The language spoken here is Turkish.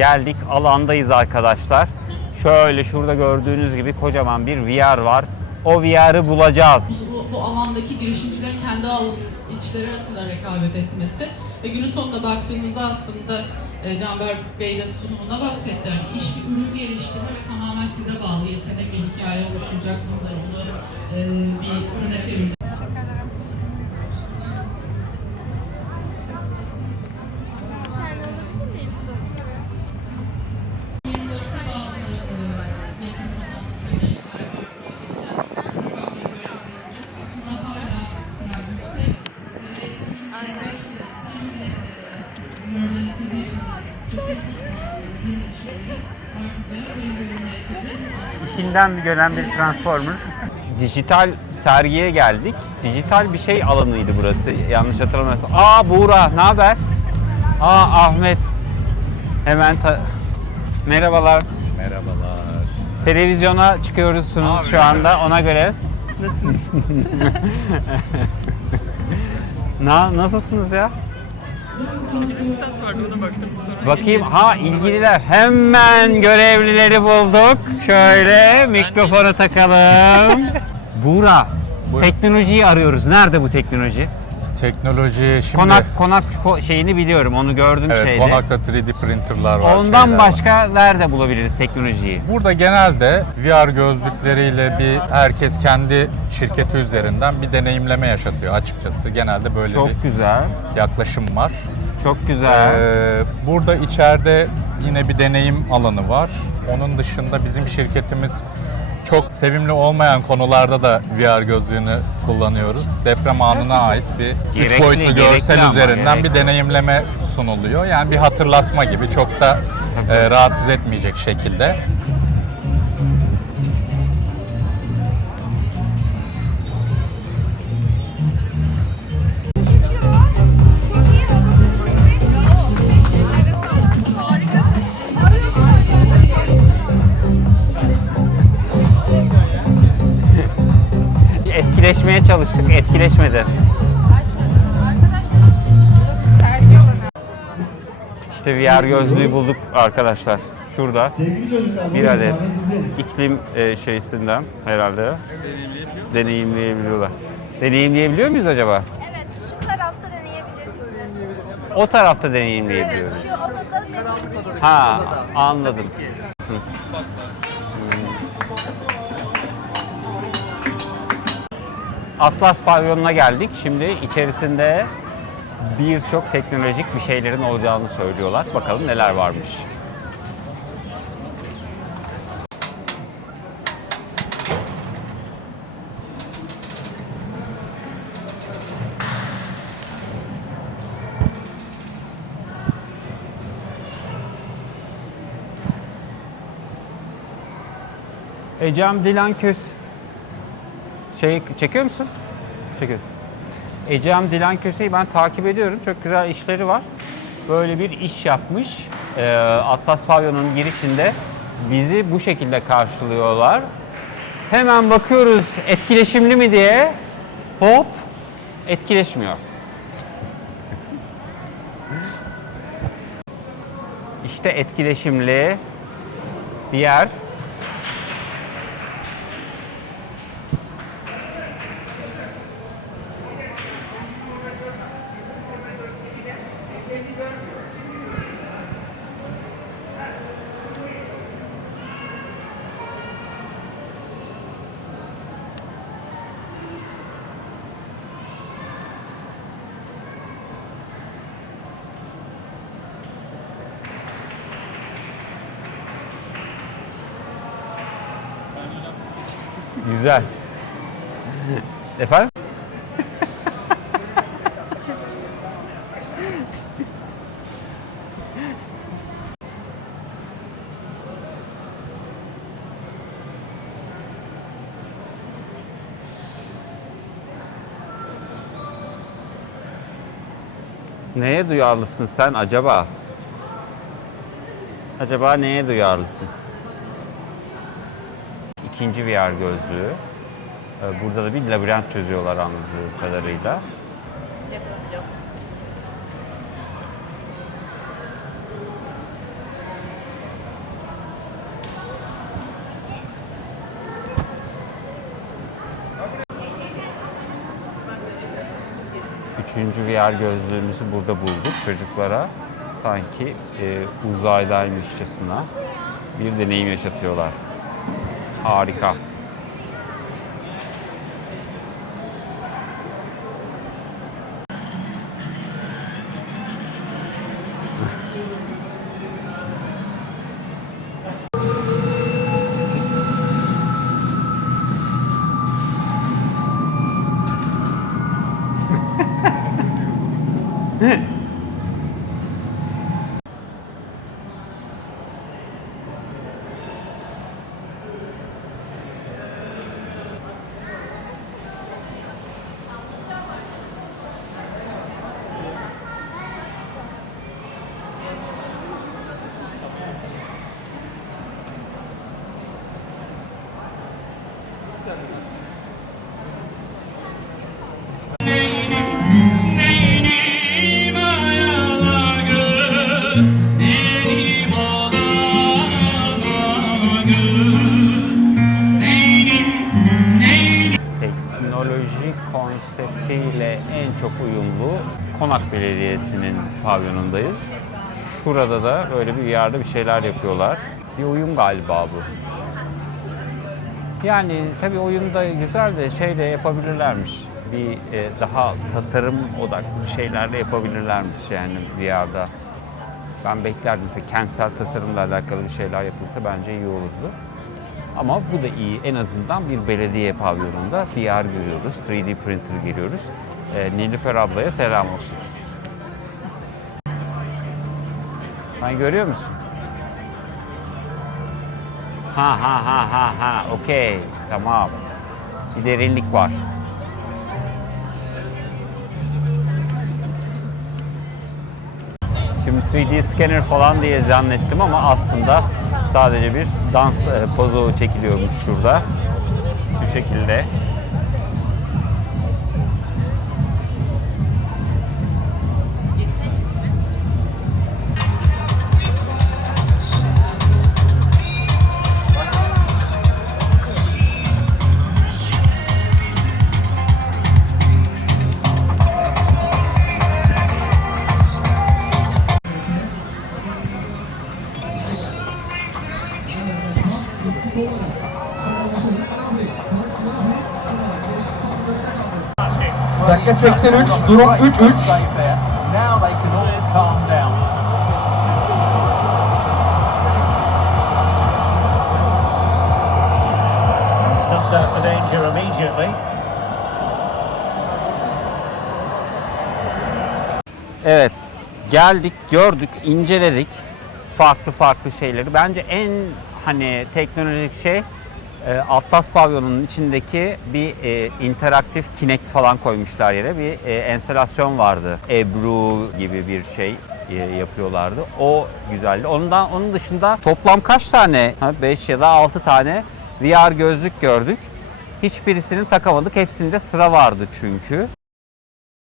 Geldik alandayız arkadaşlar. Şöyle şurada gördüğünüz gibi kocaman bir VR var. O VR'ı bulacağız. bu, bu alandaki girişimcilerin kendi alanın içleri arasında rekabet etmesi ve günün sonunda baktığınızda aslında e, Canber Bey de sunumunda bahsetti. Yani iş bir ürün geliştirme ve tamamen size bağlı yetenek ve hikaye oluşturacaksınız. Bunu e, bir ürüne çevireceksiniz. İşinden bir gelen bir Transformer. Dijital sergiye geldik. Dijital bir şey alanıydı burası. Yanlış hatırlamıyorsam. Aa Buğra, ne haber? Aa Ahmet. Hemen ta- Merhabalar. Merhabalar. Televizyona çıkıyorsunuz Abi, şu anda ona göre. Nasılsınız? Na, nasılsınız ya? Stand vardı ona baktım. Bakayım. Ha ilgililer. Hemen görevlileri bulduk. Şöyle mikrofonu takalım. Buğra. Buyur. Teknolojiyi arıyoruz. Nerede bu teknoloji? Teknoloji şimdi... Konak konak ko- şeyini biliyorum. Onu gördüm Evet, şeyde. konakta 3D printerlar var. Ondan şeyler var. başka nerede bulabiliriz teknolojiyi? Burada genelde VR gözlükleriyle bir herkes kendi şirketi üzerinden bir deneyimleme yaşatıyor açıkçası. Genelde böyle Çok bir güzel. yaklaşım var. Çok güzel. Ee, burada içeride yine bir deneyim alanı var. Onun dışında bizim şirketimiz çok sevimli olmayan konularda da VR gözlüğünü kullanıyoruz. Deprem anına ait bir üç Gerekli, boyutlu gerekli görsel ama, üzerinden gerekli. bir deneyimleme sunuluyor. Yani bir hatırlatma gibi çok da e, rahatsız etmeyecek şekilde. Etkileşmeye çalıştık. Etkileşmedi. İşte VR gözlüğü bulduk arkadaşlar. Şurada bir adet iklim e, şeysinden herhalde deneyimleyebiliyorlar. Deneyimleyebiliyor muyuz acaba? Evet, şu tarafta deneyebilirsiniz. O tarafta deneyimleyebiliyoruz. Evet, şu odada deneyebilirsiniz. Ha anladım. Atlas pavyonuna geldik. Şimdi içerisinde birçok teknolojik bir şeylerin olacağını söylüyorlar. Bakalım neler varmış. Ecem Dilan Kös. Şey çekiyor musun? Çekiyorum. Ecem Dilan Köse'yi ben takip ediyorum. Çok güzel işleri var. Böyle bir iş yapmış. Ee, Atlas Pavyon'un girişinde bizi bu şekilde karşılıyorlar. Hemen bakıyoruz etkileşimli mi diye. Hop etkileşmiyor. İşte etkileşimli bir yer. Güzel. Efendim? Neye duyarlısın sen acaba? Acaba neye duyarlısın? ikinci VR gözlüğü. Ee, burada da bir labirent çözüyorlar anladığım kadarıyla. Üçüncü VR gözlüğümüzü burada bulduk. Çocuklara sanki e, uzaydaymışçasına bir deneyim yaşatıyorlar. Harika. teknoloji çok uyumlu Konak Belediyesi'nin pavyonundayız. Şurada da böyle bir yerde bir şeyler yapıyorlar. Bir uyum galiba bu. Yani tabii oyunda güzel de şey de yapabilirlermiş. Bir e, daha tasarım odaklı bir şeyler de yapabilirlermiş yani VR'da. Ben beklerdim mesela kentsel tasarımla alakalı bir şeyler yapılsa bence iyi olurdu. Ama bu da iyi. En azından bir belediye pavyonunda VR görüyoruz. 3D printer görüyoruz. Ee, Nilüfer ablaya selam olsun. Hani görüyor musun? Ha ha ha ha ha okey tamam. Bir derinlik var. Şimdi 3D scanner falan diye zannettim ama aslında sadece bir dans e, pozu çekiliyormuş şurada. Şu şekilde. Dakika 83, durum 3-3. Now they can all calm down. Snuffed out for danger immediately. Evet, geldik, gördük, inceledik farklı farklı şeyleri. Bence en hani teknolojik şey e, Atlas Pavyon'un içindeki bir e, interaktif Kinect falan koymuşlar yere. Bir e, enstalasyon vardı. Ebru gibi bir şey e, yapıyorlardı. O güzeldi. Ondan onun dışında toplam kaç tane? 5 ya da 6 tane VR gözlük gördük. Hiçbirisini takamadık. Hepsinde sıra vardı çünkü.